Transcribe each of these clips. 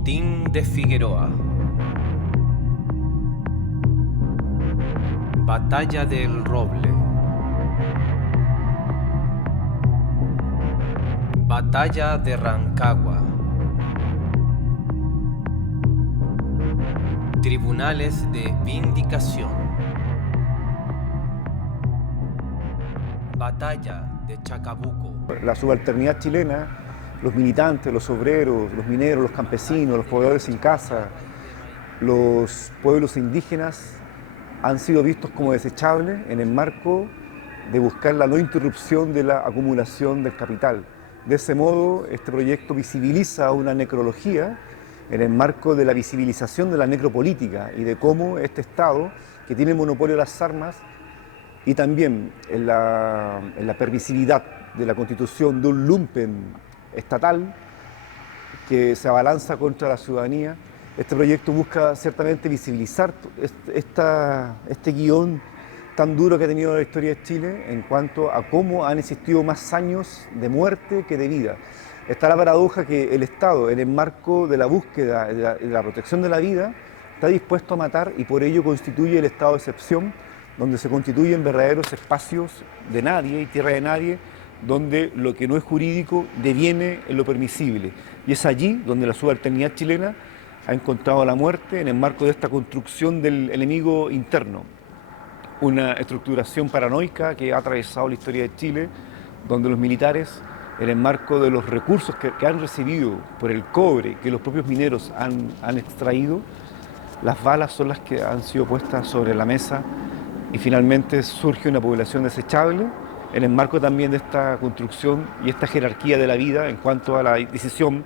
Motín de Figueroa. Batalla del Roble. Batalla de Rancagua. Tribunales de Vindicación. Batalla de Chacabuco. La subalternidad chilena, los militantes, los obreros, los mineros, los campesinos, los pobladores sin casa, los pueblos indígenas han sido vistos como desechables en el marco de buscar la no interrupción de la acumulación del capital. De ese modo, este proyecto visibiliza una necrología en el marco de la visibilización de la necropolítica y de cómo este Estado, que tiene el monopolio de las armas, y también en la permisividad de la constitución de un lumpen estatal que se abalanza contra la ciudadanía, este proyecto busca ciertamente visibilizar este guión tan duro que ha tenido la historia de Chile en cuanto a cómo han existido más años de muerte que de vida. Está la paradoja que el Estado, en el marco de la búsqueda de la protección de la vida, está dispuesto a matar y por ello constituye el estado de excepción, donde se constituyen verdaderos espacios de nadie y tierra de nadie, donde lo que no es jurídico deviene en lo permisible. Y es allí donde la subalternidad chilena ha encontrado la muerte en el marco de esta construcción del enemigo interno. Una estructuración paranoica que ha atravesado la historia de Chile, donde los militares, en el marco de los recursos que han recibido por el cobre que los propios mineros han extraído, las balas son las que han sido puestas sobre la mesa y finalmente surge una población desechable en el marco también de esta construcción y esta jerarquía de la vida en cuanto a la decisión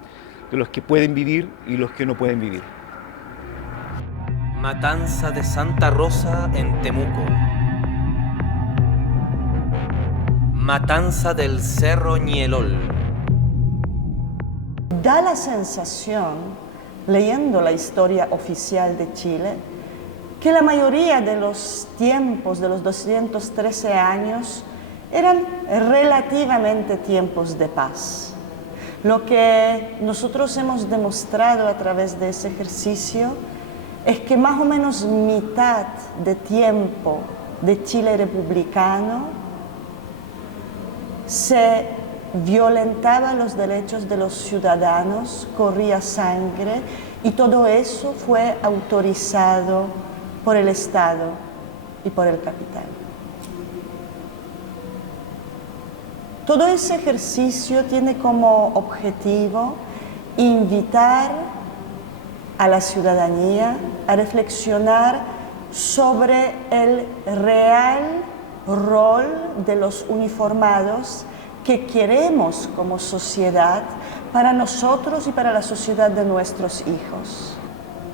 de los que pueden vivir y los que no pueden vivir. Matanza de Santa Rosa en Temuco. Matanza del Cerro Ñelol. Da la sensación, leyendo la historia oficial de Chile, que la mayoría de los tiempos de los 213 años eran relativamente tiempos de paz. Lo que nosotros hemos demostrado a través de ese ejercicio es que más o menos mitad de tiempo de Chile republicano se violentaban los derechos de los ciudadanos, corría sangre y todo eso fue autorizado por el Estado y por el capital. Todo ese ejercicio tiene como objetivo invitar a la ciudadanía a reflexionar sobre el real rol de los uniformados que queremos como sociedad para nosotros y para la sociedad de nuestros hijos.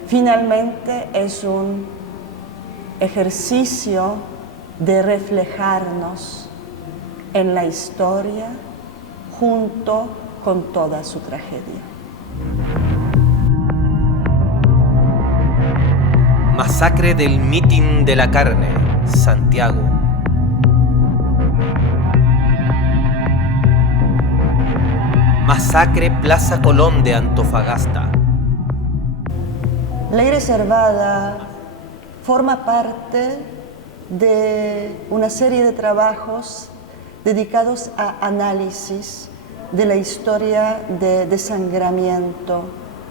Finalmente es un ejercicio de reflejarnos en la historia junto con toda su tragedia. Masacre del Mitin de la Carne, Santiago. Masacre Plaza Colón de Antofagasta. Ley Reservada forma parte de una serie de trabajos dedicados a análisis de la historia de desangramiento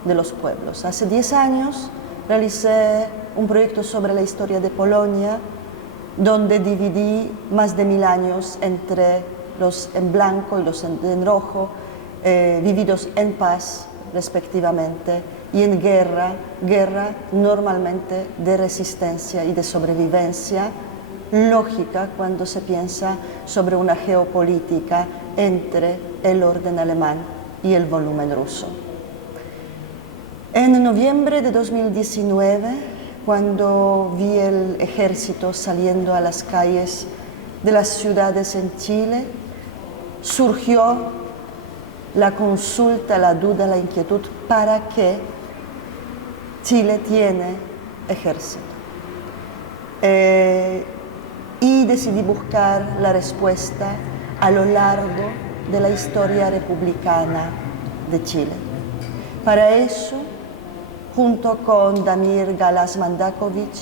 de los pueblos. Hace 10 años realicé un proyecto sobre la historia de Polonia, donde dividí más de 1000 años entre los en blanco y los en rojo, vividos en paz respectivamente, y en guerra normalmente de resistencia y de sobrevivencia, lógica cuando se piensa sobre una geopolítica entre el orden alemán y el volumen ruso. En noviembre de 2019, cuando vi el ejército saliendo a las calles de las ciudades en Chile, surgió la consulta, la duda, la inquietud, ¿para qué Chile tiene ejército? Y decidí buscar la respuesta a lo largo de la historia republicana de Chile. Para eso junto con Damir Galas Mandakovic,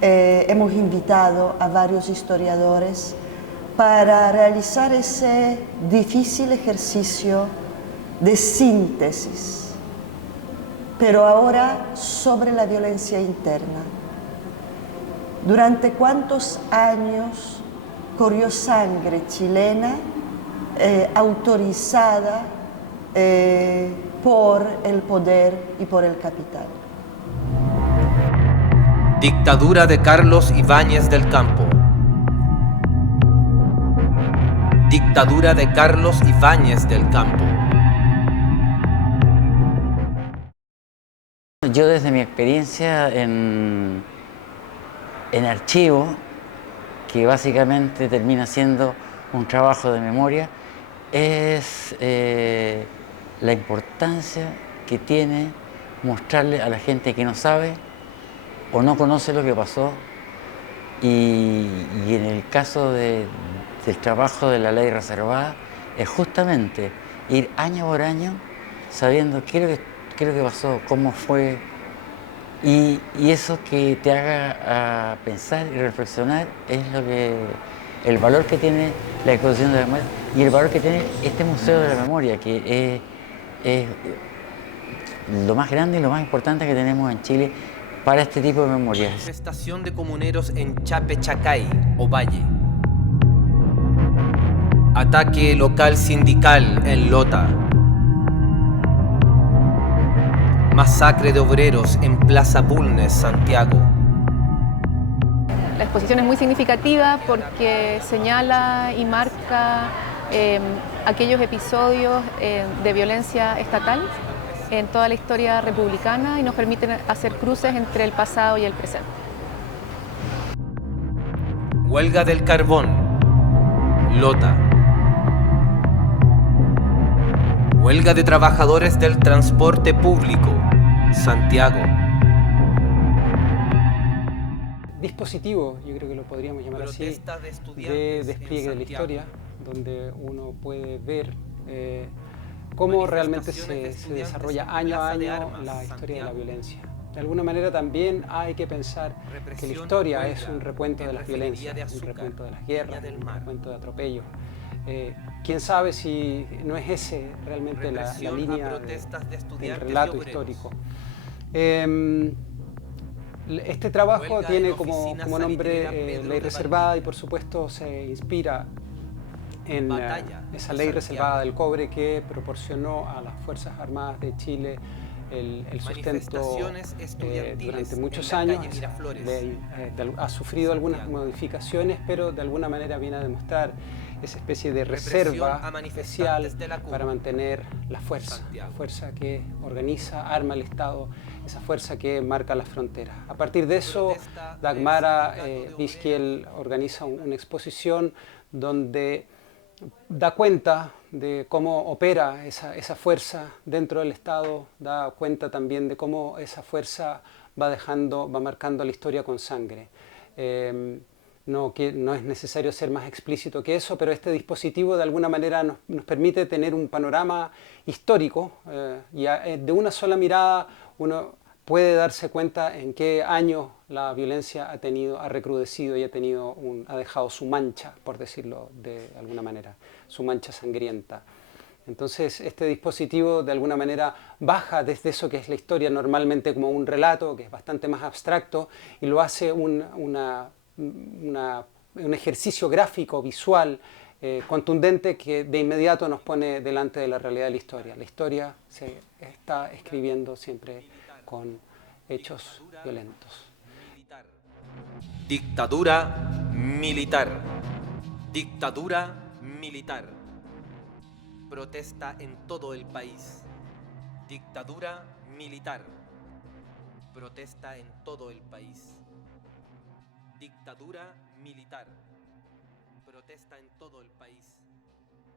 hemos invitado a varios historiadores para realizar ese difícil ejercicio de síntesis, pero ahora sobre la violencia interna. ¿Durante cuántos años corrió sangre chilena autorizada por el poder y por el capital? Dictadura de Carlos Ibáñez del Campo. Dictadura de Carlos Ibáñez del Campo. Yo desde mi experiencia en archivo, que básicamente termina siendo un trabajo de memoria, es la importancia que tiene mostrarle a la gente que no sabe o no conoce lo que pasó, y en el caso del trabajo de la ley reservada es justamente ir año por año sabiendo qué es lo que pasó, cómo fue, y eso que te haga a pensar y reflexionar es el valor que tiene la exposición de la memoria y el valor que tiene este Museo de la Memoria, que es lo más grande y lo más importante que tenemos en Chile para este tipo de memorias. Manifestación de comuneros en Chapechacay, Ovalle. Ataque local sindical en Lota. Masacre de obreros en Plaza Bulnes, Santiago. La exposición es muy significativa porque señala y marca aquellos episodios de violencia estatal en toda la historia republicana y nos permiten hacer cruces entre el pasado y el presente. Huelga del carbón, Lota. Huelga de trabajadores del transporte público, Santiago. Dispositivo, yo creo que lo podríamos llamar así, de despliegue de la historia, donde uno puede ver cómo realmente se desarrolla año a año la historia de la violencia. De alguna manera también hay que pensar que la historia es un recuento de las violencias, un recuento de las guerras, un recuento de atropellos. Quién sabe si no es ese realmente la línea del relato histórico. Este trabajo tiene como nombre Ley Reservada y por supuesto se inspira en esa ley reservada del cobre que proporcionó a las Fuerzas Armadas de Chile el sustento durante muchos años. Ha sufrido algunas modificaciones, pero de alguna manera viene a demostrar esa especie de reserva especial para mantener la fuerza que organiza, arma el Estado, esa fuerza que marca las fronteras. A partir de eso, Dagmara Vizquiel organiza una exposición donde da cuenta de cómo opera esa fuerza dentro del Estado, da cuenta también de cómo esa fuerza va marcando la historia con sangre. No es necesario ser más explícito que eso, pero este dispositivo de alguna manera nos permite tener un panorama histórico y de una sola mirada uno puede darse cuenta en qué año la violencia ha recrudecido y ha dejado su mancha, por decirlo de alguna manera, su mancha sangrienta. Entonces este dispositivo de alguna manera baja desde eso que es la historia normalmente como un relato, que es bastante más abstracto, y lo hace un ejercicio gráfico, visual, contundente, que de inmediato nos pone delante de la realidad de la historia. La historia se está escribiendo siempre con hechos violentos. Dictadura militar. Dictadura militar. Protesta en todo el país. Dictadura militar. Protesta en todo el país. Dictadura militar. Protesta en todo el país.